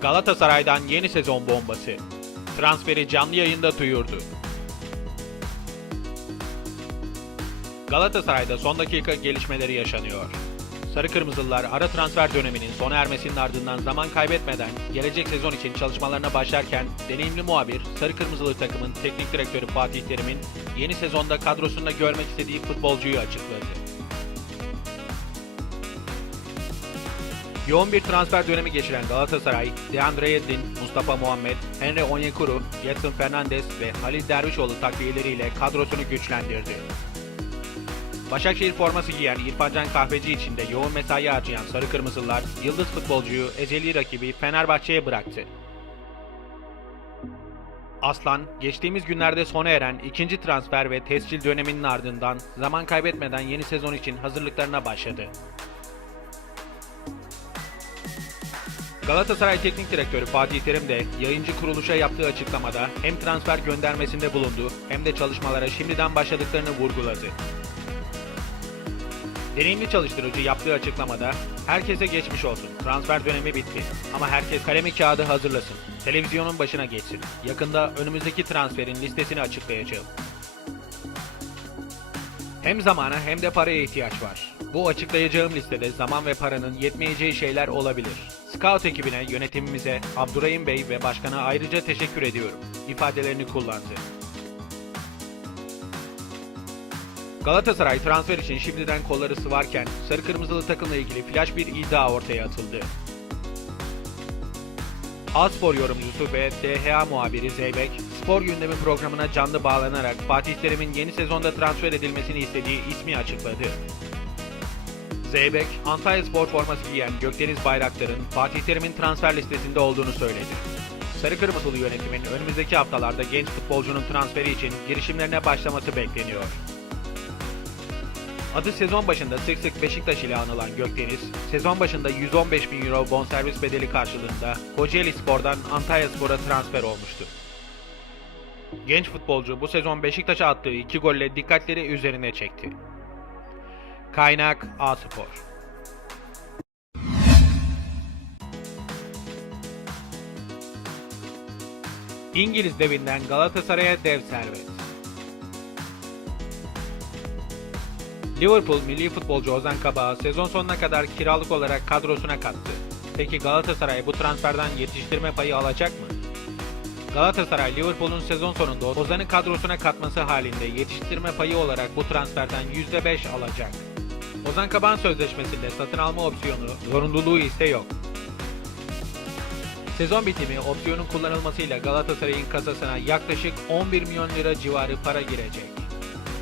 Galatasaray'dan yeni sezon bombası. Transferi canlı yayında duyurdu. Galatasaray'da son dakika gelişmeleri yaşanıyor. Sarı Kırmızılılar ara transfer döneminin sona ermesinin ardından zaman kaybetmeden gelecek sezon için çalışmalarına başlarken deneyimli muhabir Sarı Kırmızılı takımın teknik direktörü Fatih Terim'in yeni sezonda kadrosunda görmek istediği futbolcuyu açıkladı. Yoğun bir transfer dönemi geçiren Galatasaray, Deandre Yedlin, Mustafa Muhammed, Henry Onyekuru, Jetson Fernandez ve Halil Dervişoğlu takviyeleriyle kadrosunu güçlendirdi. Başakşehir forması giyen İrfancan Kahveci için de yoğun mesai harcayan Sarı Kırmızılar, yıldız futbolcuyu eceli rakibi Fenerbahçe'ye bıraktı. Aslan, geçtiğimiz günlerde sona eren ikinci transfer ve tescil döneminin ardından zaman kaybetmeden yeni sezon için hazırlıklarına başladı. Galatasaray Teknik Direktörü Fatih Terim de yayıncı kuruluşa yaptığı açıklamada hem transfer göndermesinde bulundu hem de çalışmalara şimdiden başladıklarını vurguladı. Deneyimli çalıştırıcı yaptığı açıklamada herkese geçmiş olsun. Transfer dönemi bitti. Ama herkes kalemi kağıdı hazırlasın. Televizyonun başına geçsin. Yakında önümüzdeki transferin listesini açıklayacağım. Hem zamana hem de paraya ihtiyaç var. Bu açıklayacağım listede zaman ve paranın yetmeyeceği şeyler olabilir. Scout ekibine, yönetimimize, Abdurrahim Bey ve başkana ayrıca teşekkür ediyorum. ifadelerini kullandı. Galatasaray transfer için şimdiden kolları sıvarken sarı kırmızılı takımla ilgili flash bir iddia ortaya atıldı. Aspor yorumcusu ve DHA muhabiri Zeybek, spor gündemi programına canlı bağlanarak Fatih Terim'in yeni sezonda transfer edilmesini istediği ismi açıkladı. Zeybek, Antalya Spor forması giyen Gökdeniz Bayraktar'ın Fatih Terim'in transfer listesinde olduğunu söyledi. Sarı Kırmızılı yönetimin önümüzdeki haftalarda genç futbolcunun transferi için girişimlerine başlaması bekleniyor. Adı sezon başında sık sık Beşiktaş ile anılan Gökdeniz, sezon başında 115 bin euro bonservis bedeli karşılığında Kocaeli Spor'dan Antalya Spor'a transfer olmuştu. Genç futbolcu bu sezon Beşiktaş'a attığı iki golle dikkatleri üzerine çekti. Kaynak A-Spor İngiliz devinden Galatasaray'a dev servet. Liverpool milli futbolcu Ozan Kabak'ı sezon sonuna kadar kiralık olarak kadrosuna kattı. Peki Galatasaray bu transferden yetiştirme payı alacak mı? Galatasaray Liverpool'un sezon sonunda Ozan'ı kadrosuna katması halinde yetiştirme payı olarak bu transferden %5 alacak. Ozan Kabak'ın sözleşmesinde satın alma opsiyonu, zorunluluğu ise yok. Sezon bitimi opsiyonun kullanılmasıyla Galatasaray'ın kasasına yaklaşık 11 milyon lira civarı para girecek.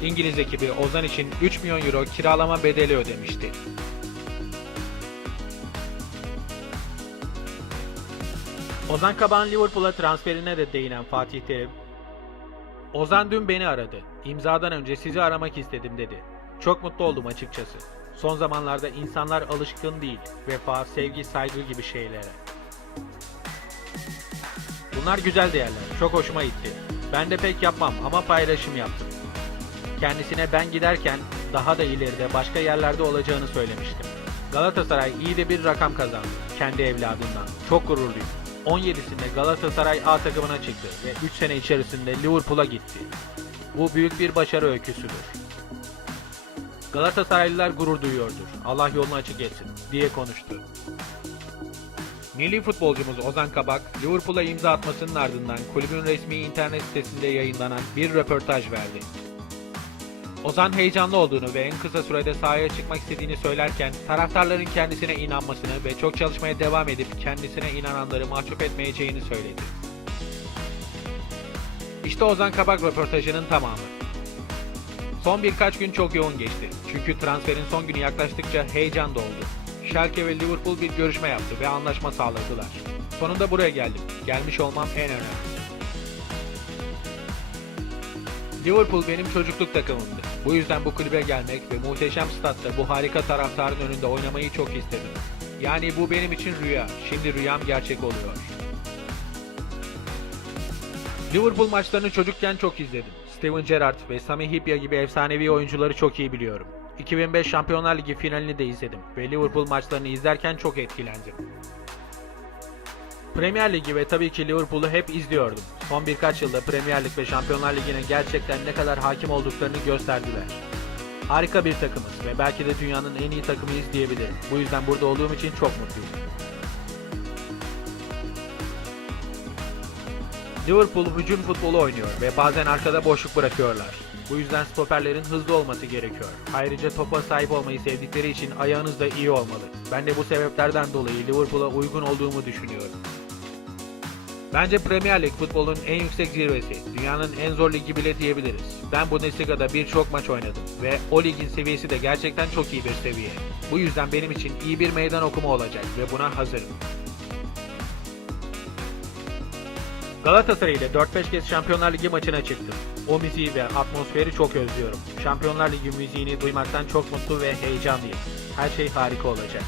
İngiliz ekibi Ozan için 3 milyon euro kiralama bedeli ödemişti. Ozan Kabak'ın Liverpool'a transferine de değinen Fatih Terim, Ozan dün beni aradı. İmzadan önce sizi aramak istedim dedi. Çok mutlu oldum açıkçası. Son zamanlarda insanlar alışkın değil. Vefa, sevgi, saygı gibi şeylere. Bunlar güzel değerler. Çok hoşuma gitti. Ben de pek yapmam ama paylaşım yaptım. Kendisine ben giderken daha da ileride başka yerlerde olacağını söylemiştim. Galatasaray iyi de bir rakam kazandı kendi evladından. Çok gururluyum. 17'sinde Galatasaray A takımına çıktı ve 3 sene içerisinde Liverpool'a gitti. Bu büyük bir başarı öyküsüdür. Galatasaraylılar gurur duyuyordur. Allah yolunu açık etsin diye konuştu. Milli futbolcumuz Ozan Kabak, Liverpool'a imza atmasının ardından kulübün resmi internet sitesinde yayınlanan bir röportaj verdi. Ozan heyecanlı olduğunu ve en kısa sürede sahaya çıkmak istediğini söylerken taraftarların kendisine inanmasını ve çok çalışmaya devam edip kendisine inananları mahcup etmeyeceğini söyledi. İşte Ozan Kabak röportajının tamamı. Son birkaç gün çok yoğun geçti. Çünkü transferin son günü yaklaştıkça heyecan da oldu. Schalke ve Liverpool bir görüşme yaptı ve anlaşma sağladılar. Sonunda buraya geldim. Gelmiş olmam en önemlisi. Liverpool benim çocukluk takımımdı. Bu yüzden bu kulübe gelmek ve muhteşem statta bu harika taraftarın önünde oynamayı çok istedim. Yani bu benim için rüya. Şimdi rüyam gerçek oluyor. Liverpool maçlarını çocukken çok izledim. Steven Gerrard ve Sami Hyypiä gibi efsanevi oyuncuları çok iyi biliyorum. 2005 Şampiyonlar Ligi finalini de izledim ve Liverpool maçlarını izlerken çok etkilendim. Premier Ligi ve tabii ki Liverpool'u hep izliyordum. Son birkaç yılda Premier Lig ve Şampiyonlar Ligi'ne gerçekten ne kadar hakim olduklarını gösterdiler. Harika bir takımız ve belki de dünyanın en iyi takımıyız diyebilirim. Bu yüzden burada olduğum için çok mutluyum. Liverpool hücum futbolu oynuyor ve bazen arkada boşluk bırakıyorlar. Bu yüzden stoperlerin hızlı olması gerekiyor. Ayrıca topa sahip olmayı sevdikleri için ayağınız da iyi olmalı. Ben de bu sebeplerden dolayı Liverpool'a uygun olduğumu düşünüyorum. Bence Premier Lig futbolun en yüksek zirvesi. Dünyanın en zor ligi bile diyebiliriz. Ben Bundesliga'da birçok maç oynadım ve o ligin seviyesi de gerçekten çok iyi bir seviye. Bu yüzden benim için iyi bir meydan okuma olacak ve buna hazırım. Galatasaray ile 4-5 kez Şampiyonlar Ligi maçına çıktım. O müziği ve atmosferi çok özlüyorum. Şampiyonlar Ligi müziğini duymaktan çok mutlu ve heyecanlıyım. Her şey harika olacak.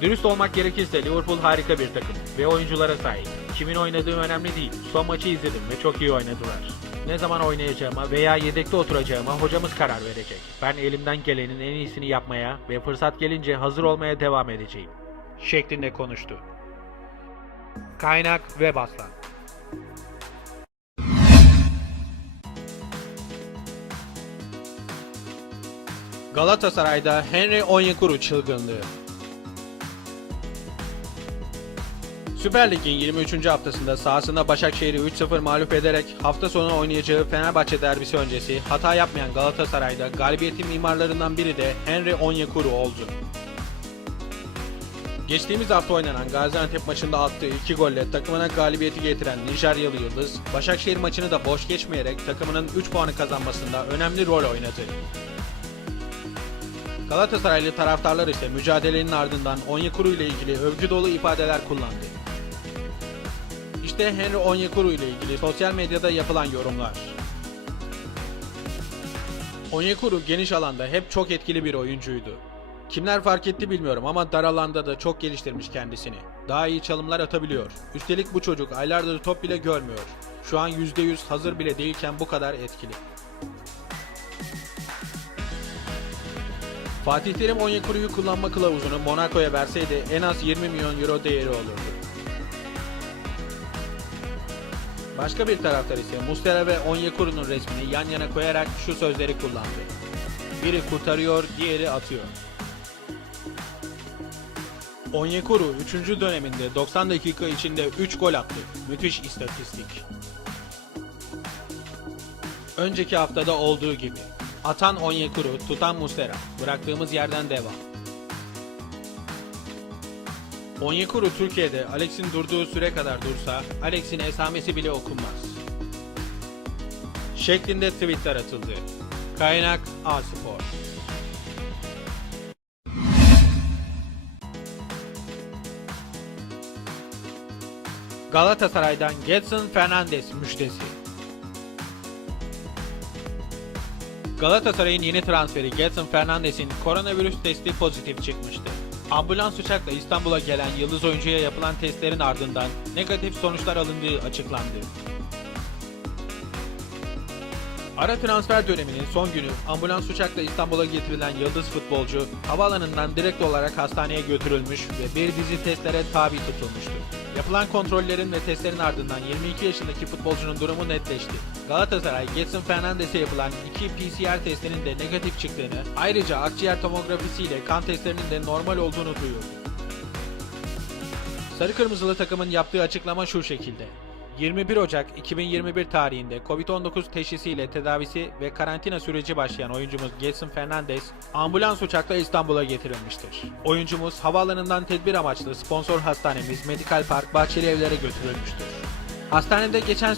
Dürüst olmak gerekirse Liverpool harika bir takım ve oyunculara sahip. Kimin oynadığı önemli değil. Son maçı izledim ve çok iyi oynadılar. Ne zaman oynayacağıma veya yedekte oturacağıma hocamız karar verecek. Ben elimden gelenin en iyisini yapmaya ve fırsat gelince hazır olmaya devam edeceğim. Şeklinde konuştu. Kaynak ve Baslan Galatasaray'da Henry Onyekuru çılgınlığı. Süper Lig'in 23. haftasında sahasında Başakşehir'i 3-0 mağlup ederek hafta sonu oynayacağı Fenerbahçe derbisi öncesi hata yapmayan Galatasaray'da galibiyetin mimarlarından biri de Henry Onyekuru oldu. Geçtiğimiz hafta oynanan Gaziantep maçında attığı 2 golle takımına galibiyeti getiren Nijeryalı Yıldız, Başakşehir maçını da boş geçmeyerek takımının 3 puanı kazanmasında önemli rol oynadı. Galatasaraylı taraftarlar ise mücadelenin ardından Onyekuru ile ilgili övgü dolu ifadeler kullandı. İşte Henry Onyekuru ile ilgili sosyal medyada yapılan yorumlar. Onyekuru geniş alanda hep çok etkili bir oyuncuydu. Kimler fark etti bilmiyorum ama dar alanda da çok geliştirmiş kendisini. Daha iyi çalımlar atabiliyor. Üstelik bu çocuk aylardır top bile görmüyor. Şu an %100 hazır bile değilken bu kadar etkili. Fatih Terim Onyekuru'yu kullanma kılavuzunu Monaco'ya verseydi en az 20 milyon euro değeri olurdu. Başka bir taraftar ise Mustera ve Onyekuru'nun resmini yan yana koyarak şu sözleri kullandı. Biri kurtarıyor, diğeri atıyor. Onyekuru 3. döneminde 90 dakika içinde 3 gol attı. Müthiş istatistik. Önceki haftada olduğu gibi. Atan Onyekuru, tutan Mustera. Bıraktığımız yerden devam. Onyekuru Türkiye'de Alex'in durduğu süre kadar dursa, Alex'in esamesi bile okunmaz. Şeklinde tweetler atıldı. Kaynak A-Spor. Galatasaray'dan Getson Fernandes müjdesi. Galatasaray'ın yeni transferi Getson Fernandes'in koronavirüs testi pozitif çıkmıştı. Ambulans uçakla İstanbul'a gelen yıldız oyuncuya yapılan testlerin ardından negatif sonuçlar alındığı açıklandı. Ara transfer döneminin son günü ambulans uçakla İstanbul'a getirilen yıldız futbolcu havaalanından direkt olarak hastaneye götürülmüş ve bir dizi testlere tabi tutulmuştu. Yapılan kontrollerin ve testlerin ardından 22 yaşındaki futbolcunun durumu netleşti. Galatasaray, Getson Fernandes'e yapılan iki PCR testinin de negatif çıktığını, ayrıca akciğer tomografisiyle kan testlerinin de normal olduğunu duyurdu. Sarı Kırmızılı takımın yaptığı açıklama şu şekilde. 21 Ocak 2021 tarihinde Covid-19 teşhisiyle tedavisi ve karantina süreci başlayan oyuncumuz Gelson Fernandes ambulans uçakla İstanbul'a getirilmiştir. Oyuncumuz havaalanından tedbir amaçlı sponsor hastanemiz Medical Park Bahçeli Evler'e götürülmüştür. Hastanede geçen